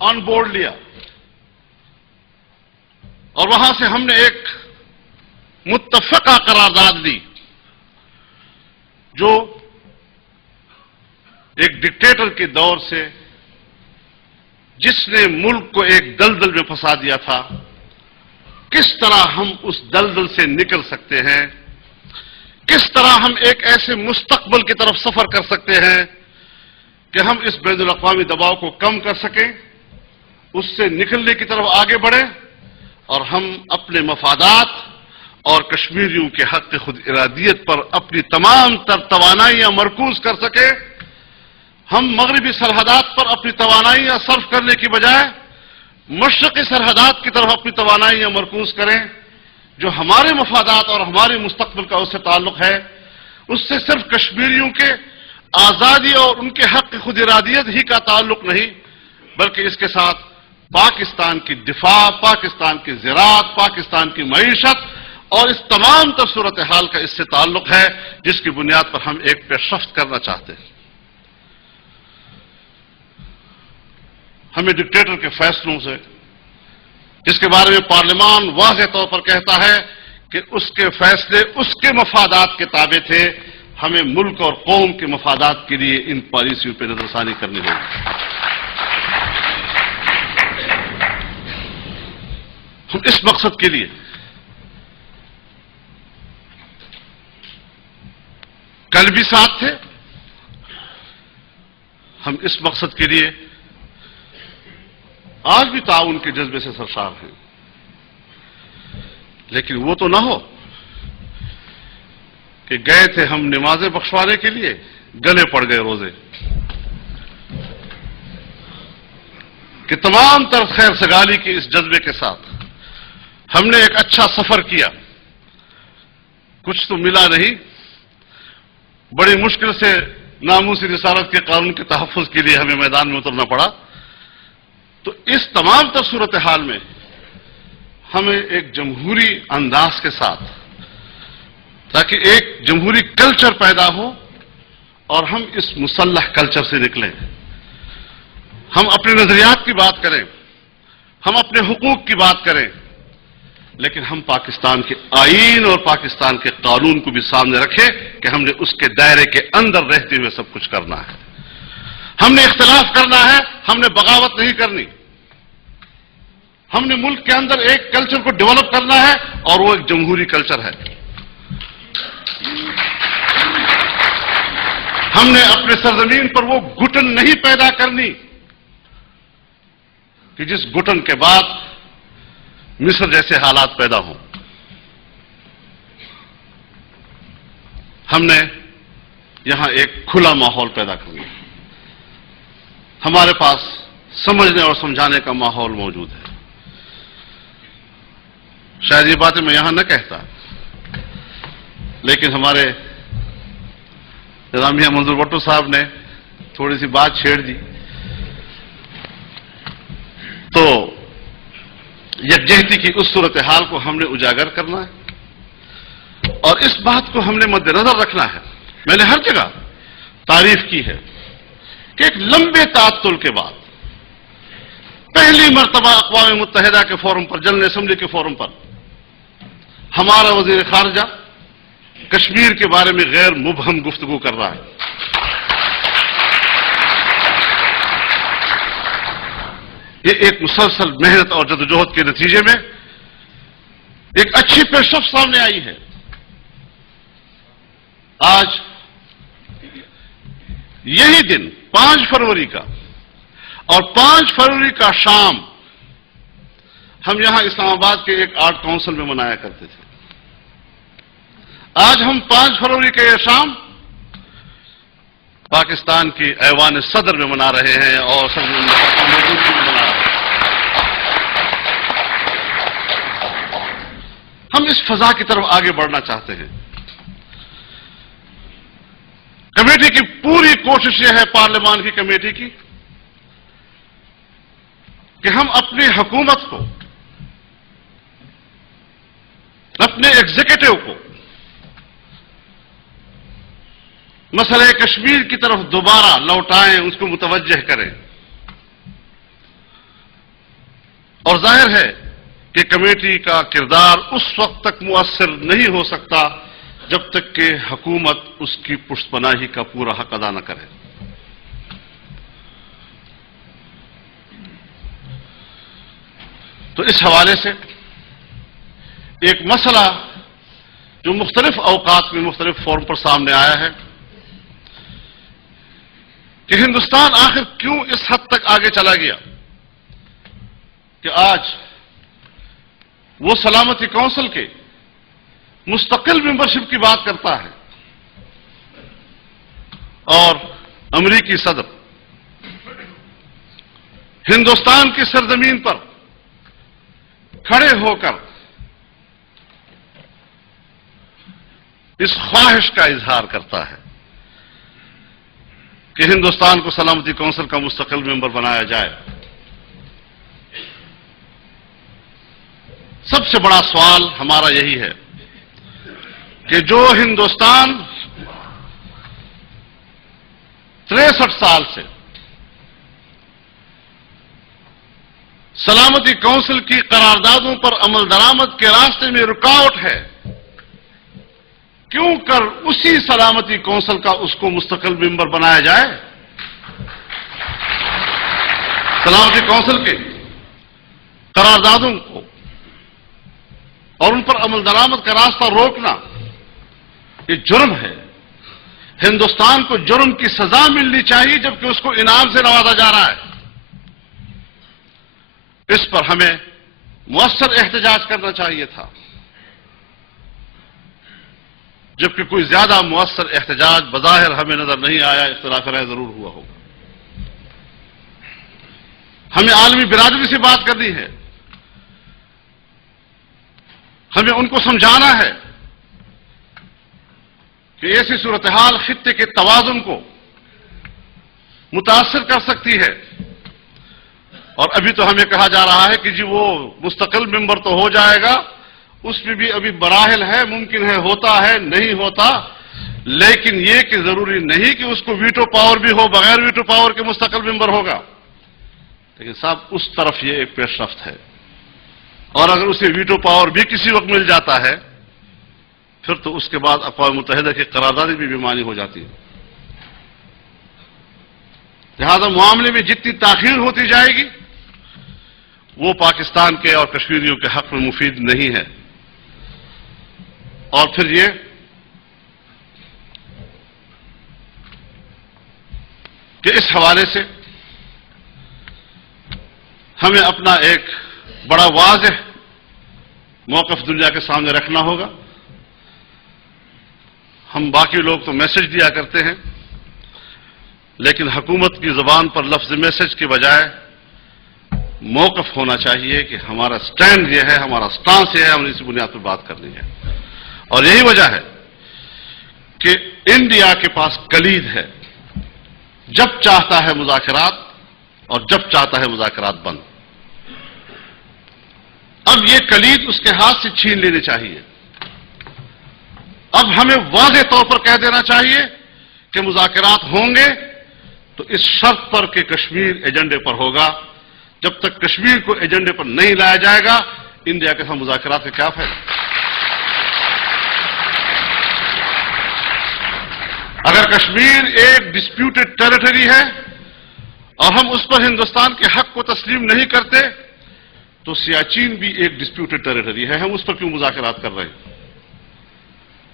On board لیا اور وہاں سے ہم نے ایک متفقہ قرارداد لی جو ایک ڈکٹیٹر کے دور سے جس نے ملک کو ایک دلدل میں پھنسا دیا تھا، کس طرح ہم اس دلدل سے نکل سکتے ہیں، کس طرح ہم ایک ایسے مستقبل کی طرف سفر کر سکتے ہیں کہ ہم اس بین الاقوامی دباؤ کو کم کر سکیں، اس سے نکلنے کی طرف آگے بڑھیں اور ہم اپنے مفادات اور کشمیریوں کے حق خود ارادیت پر اپنی تمام تر توانائیاں مرکوز کر سکیں۔ ہم مغربی سرحدات پر اپنی توانائیاں صرف کرنے کی بجائے مشرقی سرحدات کی طرف اپنی توانائیاں مرکوز کریں، جو ہمارے مفادات اور ہمارے مستقبل کا اس سے تعلق ہے۔ اس سے صرف کشمیریوں کے آزادی اور ان کے حق خود ارادیت ہی کا تعلق نہیں، بلکہ اس کے ساتھ پاکستان کی دفاع، پاکستان کی زراعت، پاکستان کی معیشت اور اس تمام تر صورتحال کا اس سے تعلق ہے جس کی بنیاد پر ہم ایک پیش رفت کرنا چاہتے ہیں۔ ہمیں ڈکٹیٹر کے فیصلوں سے، جس کے بارے میں پارلیمان واضح طور پر کہتا ہے کہ اس کے فیصلے اس کے مفادات کے تابع تھے، ہمیں ملک اور قوم کے مفادات کے لیے ان پالیسیوں پہ نظر ثانی کرنی ہوگی۔ ہم اس مقصد کے لیے کل بھی ساتھ تھے، ہم اس مقصد کے لیے آج بھی تعاون کے جذبے سے سرشار ہیں، لیکن وہ تو نہ ہو کہ گئے تھے ہم نمازیں بخشوانے کے لیے، گلے پڑ گئے روزے، کہ تمام تر خیر سگالی کے اس جذبے کے ساتھ ہم نے ایک اچھا سفر کیا، کچھ تو ملا نہیں، بڑی مشکل سے ناموسی رسالت کے قانون کے تحفظ کے لیے ہمیں میدان میں اترنا پڑا۔ تو اس تمام تر صورتحال میں ہمیں ایک جمہوری انداز کے ساتھ، تاکہ ایک جمہوری کلچر پیدا ہو اور ہم اس مسلح کلچر سے نکلیں، ہم اپنے نظریات کی بات کریں، ہم اپنے حقوق کی بات کریں، لیکن ہم پاکستان کے آئین اور پاکستان کے قانون کو بھی سامنے رکھیں کہ ہم نے اس کے دائرے کے اندر رہتے ہوئے سب کچھ کرنا ہے۔ ہم نے اختلاف کرنا ہے، ہم نے بغاوت نہیں کرنی، ہم نے ملک کے اندر ایک کلچر کو ڈیولپ کرنا ہے اور وہ ایک جمہوری کلچر ہے۔ ہم نے اپنے سرزمین پر وہ گھٹن نہیں پیدا کرنی کہ جس گھٹن کے بعد مصر جیسے حالات پیدا ہوں۔ ہم نے یہاں ایک کھلا ماحول پیدا کرنا، ہمارے پاس سمجھنے اور سمجھانے کا ماحول موجود ہے۔ شاید یہ باتیں میں یہاں نہ کہتا، لیکن ہمارے جناب میاں منظور بھٹو صاحب نے تھوڑی سی بات چھیڑ دی، تو یکجہتی کی اس صورتحال کو ہم نے اجاگر کرنا ہے اور اس بات کو ہم نے مد نظر رکھنا ہے۔ میں نے ہر جگہ تعریف کی ہے کہ ایک لمبے تعطل کے بعد پہلی مرتبہ اقوام متحدہ کے فورم پر، جنرل اسمبلی کے فورم پر، ہمارا وزیر خارجہ کشمیر کے بارے میں غیر مبہم گفتگو کر رہا ہے۔ یہ ایک مسلسل محنت اور جدوجہد کے نتیجے میں ایک اچھی پیشرفت سامنے آئی ہے۔ آج یہی دن 5 فروری کا اور 5 فروری کا شام ہم یہاں اسلام آباد کے ایک آرٹ کونسل میں منایا کرتے تھے۔ آج ہم 5 فروری کا یہ شام پاکستان کی ایوان صدر میں منا رہے ہیں اور صدر موجودگی میں منا رہے ہیں۔ ہم اس فضا کی طرف آگے بڑھنا چاہتے ہیں۔ کمیٹی کی پوری کوشش یہ ہے، پارلیمان کی کمیٹی کی، کہ ہم اپنی حکومت کو، اپنے ایگزیکٹو کو مسئلہ کشمیر کی طرف دوبارہ لوٹائیں، اس کو متوجہ کریں۔ اور ظاہر ہے کہ کمیٹی کا کردار اس وقت تک مؤثر نہیں ہو سکتا جب تک کہ حکومت اس کی پشت پناہی کا پورا حق ادا نہ کرے. تو اس حوالے سے ایک مسئلہ جو مختلف اوقات میں مختلف فورم پر سامنے آیا ہے کہ ہندوستان آخر کیوں اس حد تک آگے چلا گیا کہ آج وہ سلامتی کونسل کے مستقل ممبرشپ کی بات کرتا ہے اور امریکی صدر ہندوستان کی سرزمین پر کھڑے ہو کر اس خواہش کا اظہار کرتا ہے کہ ہندوستان کو سلامتی کونسل کا مستقل ممبر بنایا جائے. سب سے بڑا سوال ہمارا یہی ہے کہ جو ہندوستان 63 سال سے سلامتی کونسل کی قراردادوں پر عمل درآمد کے راستے میں رکاوٹ ہے، کیوں کر اسی سلامتی کونسل کا اس کو مستقل ممبر بنایا جائے؟ سلامتی کونسل کے قراردادوں کو اور ان پر عمل درآمد کا راستہ روکنا یہ جرم ہے. ہندوستان کو جرم کی سزا ملنی چاہیے جبکہ اس کو انعام سے نوازا جا رہا ہے. اس پر ہمیں مؤثر احتجاج کرنا چاہیے تھا، جبکہ کوئی زیادہ مؤثر احتجاج بظاہر ہمیں نظر نہیں آیا. اختلاف رائے ضرور ہوا ہوگا. ہمیں عالمی برادری سے بات کرنی ہے، ہمیں ان کو سمجھانا ہے کہ ایسی صورتحال خطے کے توازن کو متاثر کر سکتی ہے. اور ابھی تو ہمیں کہا جا رہا ہے کہ جی وہ مستقل ممبر تو ہو جائے گا، اس میں بھی ابھی مراحل ہے، ممکن ہے ہوتا ہے نہیں ہوتا، لیکن یہ کہ ضروری نہیں کہ اس کو ویٹو پاور بھی ہو، بغیر ویٹو پاور کے مستقل ممبر ہوگا. لیکن صاحب اس طرف یہ ایک پیش رفت ہے، اور اگر اسے ویٹو پاور بھی کسی وقت مل جاتا ہے پھر تو اس کے بعد اقوام متحدہ کی قراردادی بھی بےمانی ہو جاتی ہے. لہذا معاملے میں جتنی تاخیر ہوتی جائے گی وہ پاکستان کے اور کشمیریوں کے حق میں مفید نہیں ہے. اور پھر یہ کہ اس حوالے سے ہمیں اپنا ایک بڑا واضح موقف دنیا کے سامنے رکھنا ہوگا. ہم باقی لوگ تو میسج دیا کرتے ہیں، لیکن حکومت کی زبان پر لفظ میسج کے بجائے موقف ہونا چاہیے کہ ہمارا سٹینڈ یہ ہے، ہمارا سٹانس یہ ہے، ہم نے اسی بنیاد پر بات کرنی ہے. اور یہی وجہ ہے کہ انڈیا کے پاس کلید ہے، جب چاہتا ہے مذاکرات اور جب چاہتا ہے مذاکرات بند. اب یہ کلید اس کے ہاتھ سے چھین لینی چاہیے. اب ہمیں واضح طور پر کہہ دینا چاہیے کہ مذاکرات ہوں گے تو اس شرط پر کہ کشمیر ایجنڈے پر ہوگا. جب تک کشمیر کو ایجنڈے پر نہیں لایا جائے گا انڈیا کے ساتھ مذاکرات کا کیا فائدہ؟ اگر کشمیر ایک ڈسپیوٹڈ ٹیریٹری ہے اور ہم اس پر ہندوستان کے حق کو تسلیم نہیں کرتے تو سیاچین بھی ایک ڈسپیوٹڈ ٹیریٹری ہے، ہم اس پر کیوں مذاکرات کر رہے ہیں؟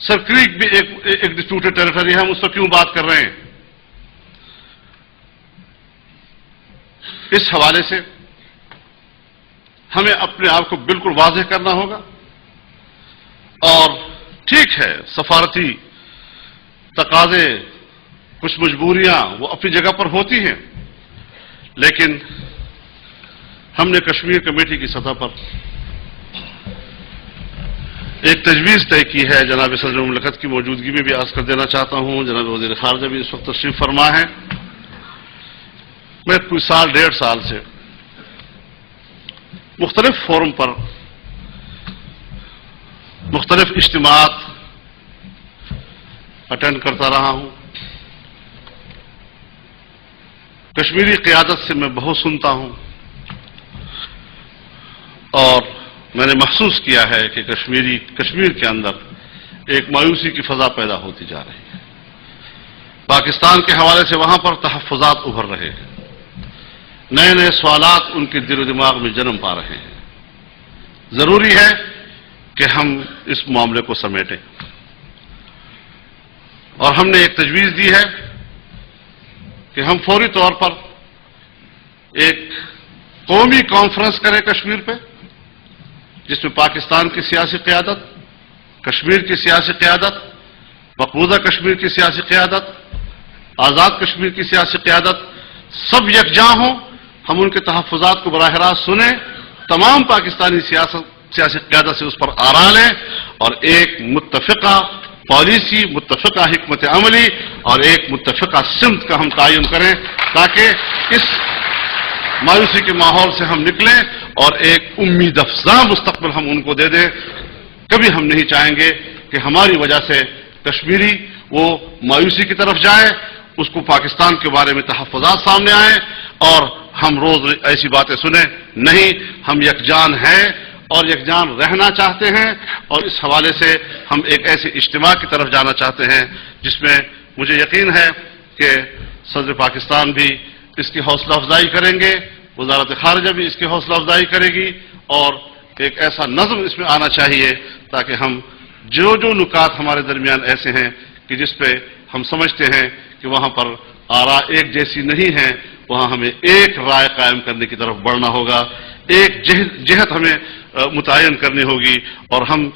سر کریک بھی ایک ڈسپیوٹڈ ٹیریٹری ہے، ہم اس پر کیوں بات کر رہے ہیں؟ اس حوالے سے ہمیں اپنے آپ کو بالکل واضح کرنا ہوگا. اور ٹھیک ہے سفارتی تقاضے، کچھ مجبوریاں وہ اپنی جگہ پر ہوتی ہیں، لیکن ہم نے کشمیر کمیٹی کی سطح پر ایک تجویز طے کی ہے. جناب صدر مملکت کی موجودگی میں بھی عرض کر دینا چاہتا ہوں، جناب وزیر خارجہ بھی اس وقت تشریف فرما ہے. میں کوئی سال ڈیڑھ سال سے مختلف فورم پر مختلف اجتماعات اٹینڈ کرتا رہا ہوں. کشمیری قیادت سے میں بہت سنتا ہوں. اور میں نے محسوس کیا ہے کہ کشمیر کے اندر ایک مایوسی کی فضا پیدا ہوتی جا رہی ہے. پاکستان کے حوالے سے وہاں پر تحفظات ابھر رہے ہیں، نئے نئے سوالات ان کے دل و دماغ میں جنم پا رہے ہیں. ضروری ہے کہ ہم اس معاملے کو سمیٹیں، اور ہم نے ایک تجویز دی ہے کہ ہم فوری طور پر ایک قومی کانفرنس کریں کشمیر پہ، جس میں پاکستان کی سیاسی قیادت، کشمیر کی سیاسی قیادت، مقبوضہ کشمیر کی سیاسی قیادت، آزاد کشمیر کی سیاسی قیادت سب یکجا ہوں. ہم ان کے تحفظات کو براہ راست سنیں، تمام پاکستانی سیاسی قیادت سے اس پر آرا لیں، اور ایک متفقہ پالیسی، متفقہ حکمت عملی اور ایک متفقہ سمت کا ہم تعین کریں، تاکہ اس مایوسی کے ماحول سے ہم نکلیں اور ایک امید افزا مستقبل ہم ان کو دے دیں. کبھی ہم نہیں چاہیں گے کہ ہماری وجہ سے کشمیری وہ مایوسی کی طرف جائے، اس کو پاکستان کے بارے میں تحفظات سامنے آئیں اور ہم روز ایسی باتیں سنیں. نہیں، ہم یکجان ہیں اور یکجان رہنا چاہتے ہیں، اور اس حوالے سے ہم ایک ایسے اجتماع کی طرف جانا چاہتے ہیں جس میں مجھے یقین ہے کہ صدر پاکستان بھی اس کی حوصلہ افزائی کریں گے، وزارت خارجہ بھی اس کی حوصلہ افزائی کرے گی، اور ایک ایسا نظم اس میں آنا چاہیے تاکہ ہم جو نکات ہمارے درمیان ایسے ہیں کہ جس پہ ہم سمجھتے ہیں کہ وہاں پر آراء ایک جیسی نہیں ہیں، وہاں ہمیں ایک رائے قائم کرنے کی طرف بڑھنا ہوگا، ایک جہت ہمیں متعین کرنی ہوگی، اور ہم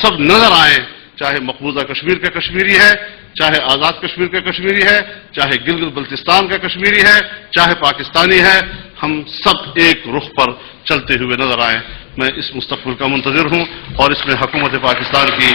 سب نظر آئیں، چاہے مقبوضہ کشمیر کا کشمیری ہے، چاہے آزاد کشمیر کا کشمیری ہے، چاہے گلگت بلتستان کا کشمیری ہے، چاہے پاکستانی ہے، ہم سب ایک رخ پر چلتے ہوئے نظر آئیں. میں اس مستقبل کا منتظر ہوں، اور اس میں حکومت پاکستان کی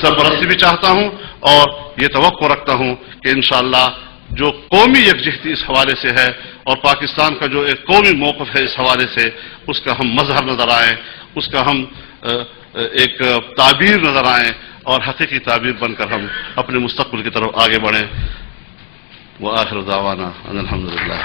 سرپرستی بھی چاہتا ہوں، اور یہ توقع رکھتا ہوں کہ انشاءاللہ جو قومی یکجہتی اس حوالے سے ہے اور پاکستان کا جو ایک قومی موقف ہے اس حوالے سے، اس کا ہم مظہر نظر آئیں، اس کا ہم ایک تعبیر نظر آئیں، اور حقیقی تعبیر بن کر ہم اپنے مستقبل کی طرف آگے بڑھیں. وآخر دعوانا ان الحمدللہ.